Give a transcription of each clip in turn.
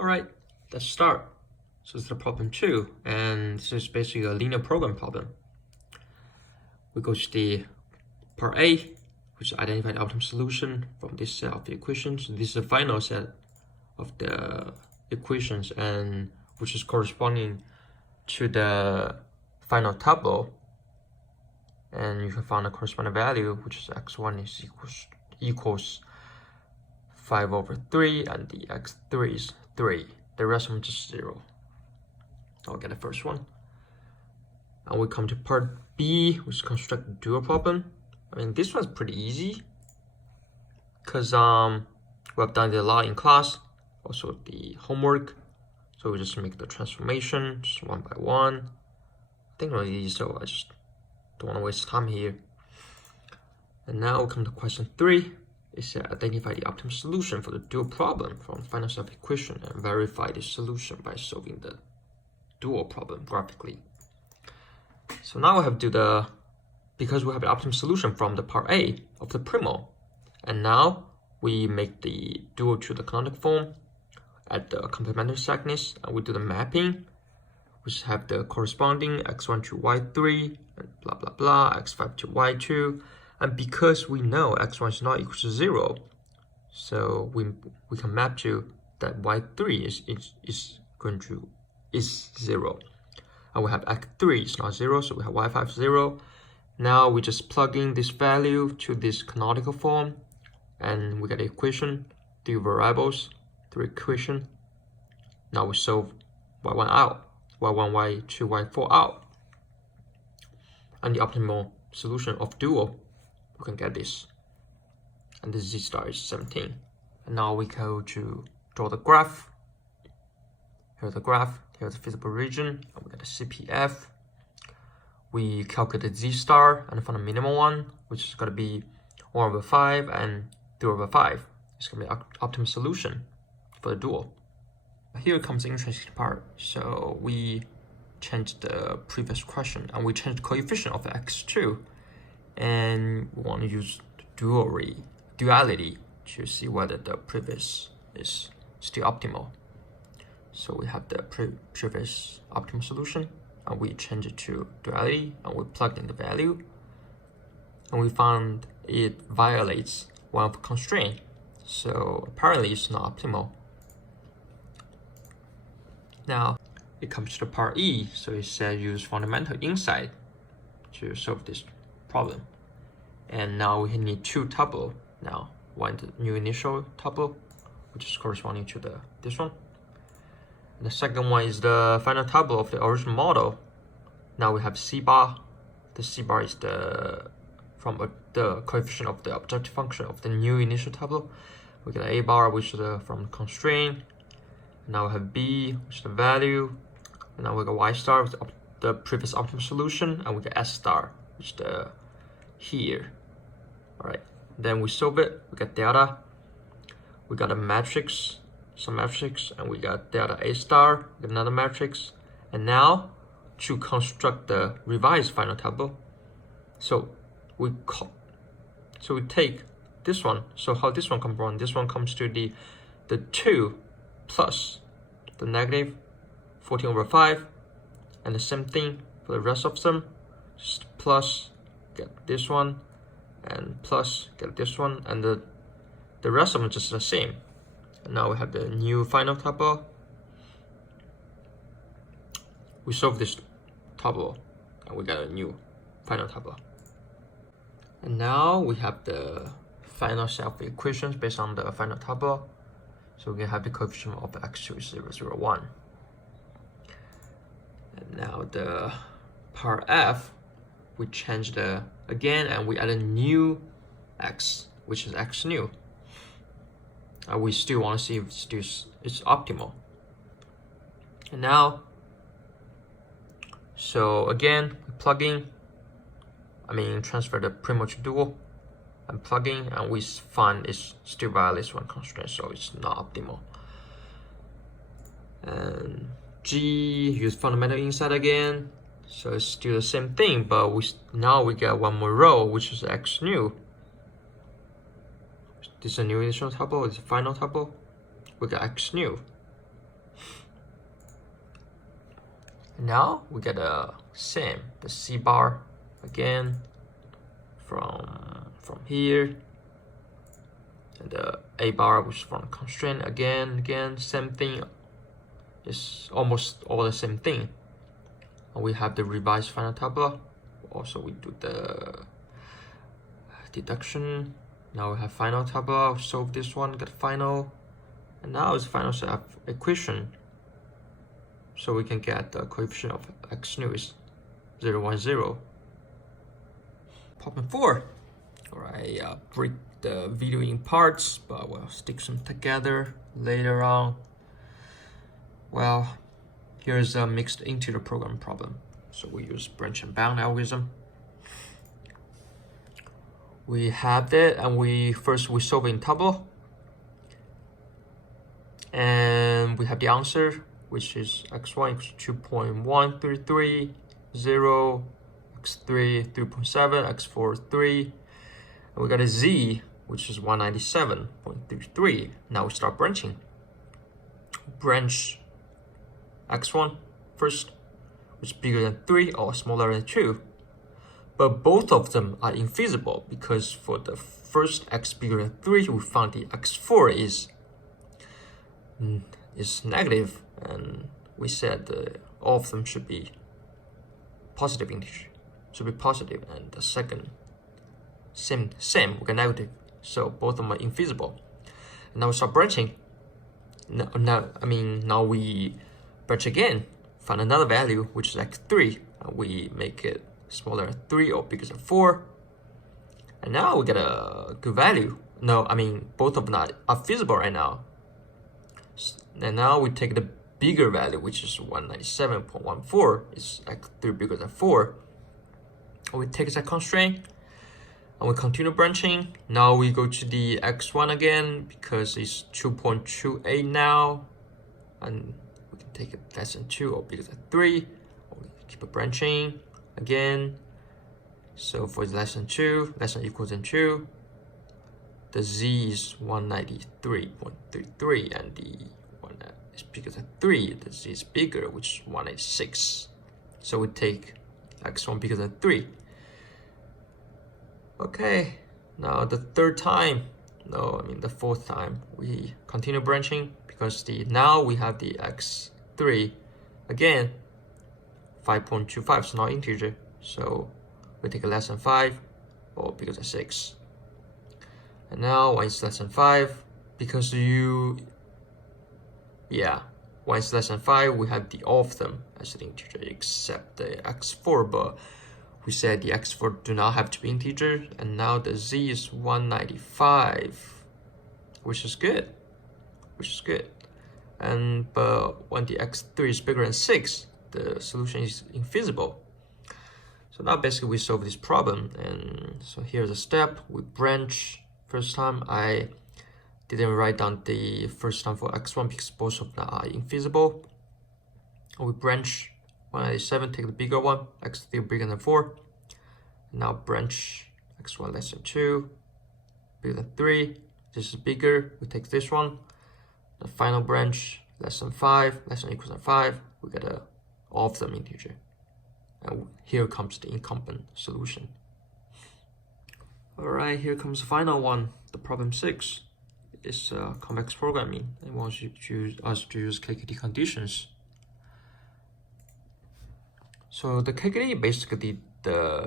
Alright, let's start. So this is the problem 2, and this is basically a linear program problem. We go to the part A, which is identify the optimal solution from this set of equations. This is the final set of the equations, and which is corresponding to the final tableau. And you can find the corresponding value, which is x1 is equals 5/3, and the x3 is 3. The rest of them just 0. I'll get the first one. And we come to part B, which is construct a dual problem. I mean, this one's pretty easy because we have done it a lot in class, also the homework. So we just make the transformation just one by one. I think really easy, so I just don't want to waste time here. And now we come to question 3. It says identify the optimal solution for the dual problem from final set of equation and verify the solution by solving the dual problem graphically. So now we have to do because we have the optimal solution from the part A of the primal, and now we make the dual to the canonical form at the complementary exactness, and we do the mapping, which have the corresponding x1 to y3 and blah blah blah, x5 to y2. And because we know x1 is not equal to 0, so we can map to that y3 is 0. And we have x3 is not 0, so we have y5 0. Now we just plug in this value to this canonical form, and we get the equation, 3 variables, 3 equation. Now we solve y1 out, y1, y2, y4 out. And the optimal solution of dual, we can get this. And the z star is 17. And now we go to draw the graph. Here's the graph, here's the feasible region, and we get the CPF. We calculate the z star and find the minimum one, which is going to be 1/5 and 3/5. It's going to be the optimal solution for the dual. Here comes the interesting part. So we changed the previous question, and we changed the coefficient of x2. And we want to use the duality to see whether the previous is still optimal. So we have the previous optimal solution, and we change it to duality, and we plug in the value, and we found it violates one of the constraints. So apparently it's not optimal. Now it comes to the part E. So it says use fundamental insight to solve this problem. And now we need 2 tuple now. One the new initial tuple, which is corresponding to this one. And the second one is the final tuple of the original model. Now we have C bar. The C bar is the coefficient of the objective function of the new initial tuple. We get A bar, which is from the constraint. Now we have B, which is the value. And now we got Y star, with the previous optimal solution, and we get S star, which is the here. All right, then we solve it. We get delta. We got a matrix, some matrix, and we got delta A star, another matrix. And now to construct the revised final tuple, so we take this one. So how this one comes from? This one comes to the 2 plus the negative 14/5, and the same thing for the rest of them. Just plus get this one, and plus get this one, and the rest of them just the same. And now we have the new final tuple. We solve this tuple, and we got a new final tuple. And now we have the final set of equations based on the final tuple. So we have the coefficient of x2 is 0, 0, 1. And now the part F, we change again, and we add a new x, which is x new. And we still want to see if it's optimal. And now, so again, we plug in, transfer the primal to dual, and plug in, and we find it still violates one constraint, so it's not optimal. And G, use fundamental insight again. So it's still the same thing, but now we get one more row, which is x new. This is a new initial tuple, it's a final tuple. We got x new. Now we get a same, the C bar again from here, and the A bar, which is from constraint again, same thing. It's almost all the same thing. And we have the revised final tableau. Also, we do the deduction. Now we have final tableau. Solve this one, get final, and now it's final set of equation. So we can get the coefficient of x new is 0, 1, 0. Problem 4. Alright, break the video in parts, but we'll stick them together later on. Well, here's a mixed integer program problem. So we use branch and bound algorithm. We have that, and we solve in table, and we have the answer, which is x1 equals 2.133, 0, x3 3.7, x4 3, and we got a z, which is 197.33. Now we start branching. Branch x1 first, which is bigger than 3 or smaller than 2. But both of them are infeasible, because for the first x bigger than 3, we found the x4 is negative, and we said all of them should be positive integer, and the second same we got negative, so both of them are infeasible. And now we start branching. Now we branch again, find another value, which is x3, and we make it smaller than 3 or bigger than 4, and now we get a good value. Both of them are feasible right now. And now we take the bigger value, which is 197.14, is like 3 bigger than 4. We take that constraint, and we continue branching. Now we go to the x1 again, because it's 2.28 now, and we can take it less than 2 or bigger than 3. We keep branching again. So for less than 2, less than or equal than 2, the z is 193.33, and the one that is bigger than 3, the z is bigger, which is 186. So we take x1 bigger than 3. Okay, now the fourth time, we continue branching, because now we have the x3 again, 5.25 is not integer, so we take a less than 5 or bigger than 6. And now when it's less than 5, because when it's less than 5, we have all of them as an integer except the x4, but we said the x4 do not have to be integer, and now the z is 195, which is good. But when the x3 is bigger than 6, the solution is infeasible. So now basically we solve this problem, and so here's a step. We branch. First time I didn't write down the first time for x1 because both of them are infeasible. We branch 197, take the bigger one, x3 bigger than 4. Now branch x1 less than 2, bigger than 3. This is bigger, we take this one. The final branch less than 5, less than or equal than 5. We get all of them integer. And here comes the incumbent solution. Alright, here comes the final one, the problem 6. It's convex programming. It wants us to use KKT conditions. So the KKT basically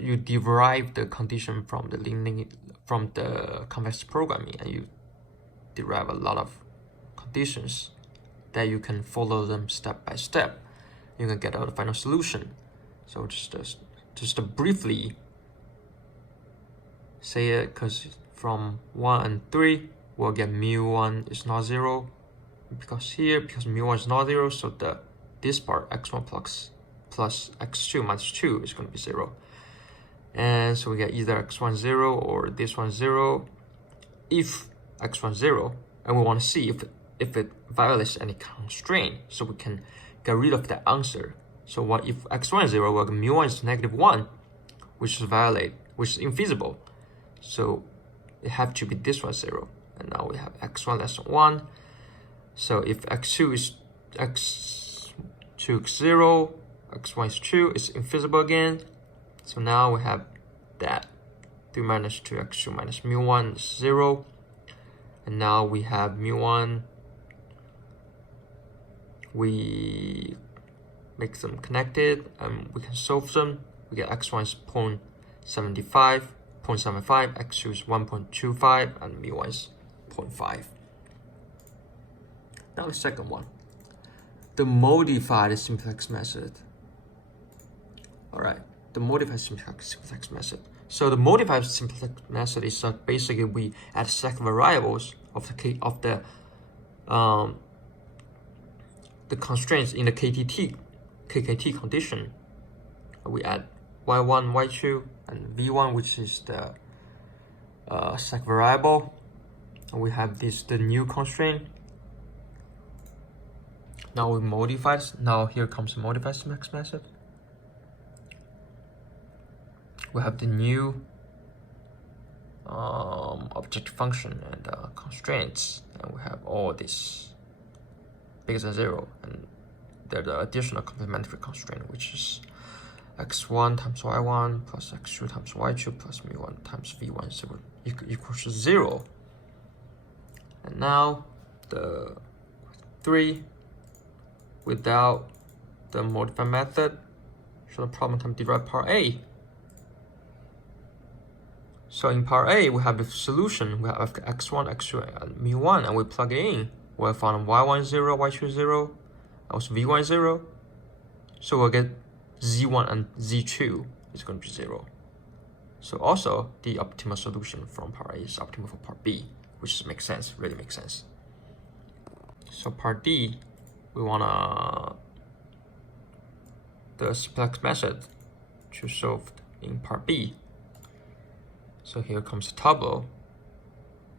you derive the condition from the convex programming, and you derive a lot of conditions that you can follow them step by step. You can get out the final solution. So just to briefly say it, because from 1 and 3 we'll get mu1 is not 0, because mu1 is not 0, so this part x1 plus x2 minus 2 is going to be 0, and so we get either x1 0 or this one 0. If x1 0, and we want to see if it violates any constraint, so we can get rid of that answer. So if x1 is 0, well, mu1 is -1, which is infeasible. So it have to be this one 0. And now we have x1 less than 1. So if x2 is 0, x1 is 2, it's invisible again. So now we have that 3 minus 2x2 minus mu1 is 0. And now we have mu1. We make them connected and we can solve them. We get x1 is 0.75, x2 is 1.25, and mu1 is 0.5. Now the second one, the modified simplex method. All right, the modified simplex method. So the modified simplex method is basically we add stack variables of the constraints in the KKT condition. We add y1, y2, and v1, which is the stack variable. And we have the new constraint. Now we modify. Now here comes the modified simplex method. We have the new objective function and constraints, and we have all this bigger than 0, and there's the additional complementary constraint, which is x1 times y1 plus x2 times y2 plus mu1 times v1 equals to 0. And now the 3 without the modified method. So the problem can derive part A. So in part A, we have the solution. We have x1, x2, and mu1, and we plug it in. We found y1 0, y2 0, also v1 0. So we'll get z1 and z2 is going to be 0. So also the optimal solution from part A is optimal for part B, which makes sense, really makes sense. So part D, we wanna the simplex method to solve in part B. So here comes the tableau,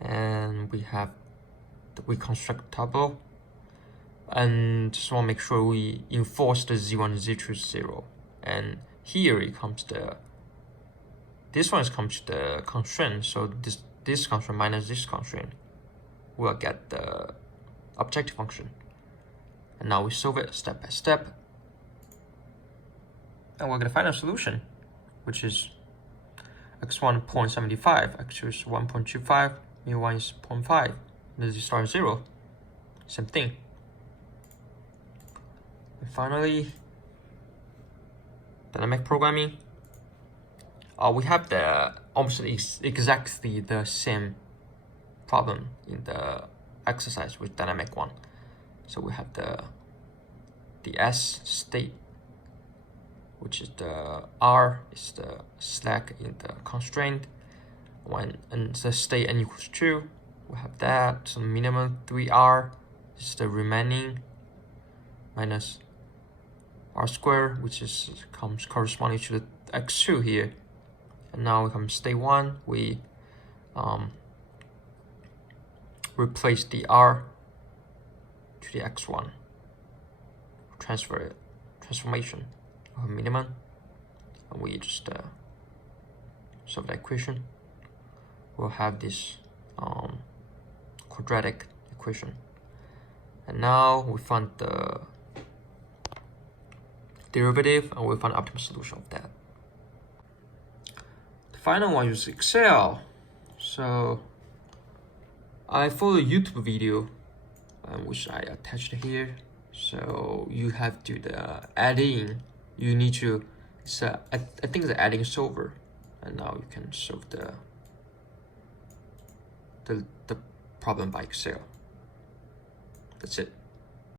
and we construct tableau, and just want to make sure we enforce the z1 and z2 is 0. And here it comes this one comes to the constraint. So this constraint minus this constraint will get the objective function. And now we solve it step by step, and we're gonna find a solution, which is x1 0.75, x2 is 1.25, mu1 is 0.5, and z star is 0. Same thing. And finally, dynamic programming. We have almost exactly the same problem in the exercise with dynamic one. So we have the S state, which is the R is the slack in the constraint. And the state n equals 2, we have that. So minimum 3R is the remaining minus R squared, which comes corresponding to the x2 here. And now we come state 1, we replace the R to the x1, transformation of minimum, and we just solve the equation. We'll have this quadratic equation, and now we find the derivative, and we find the optimal solution of that. The final one is Excel. So I follow a YouTube video, which I attached here. So you have to add in. You need to. I think the adding solver, and now you can solve the problem by Excel. That's it.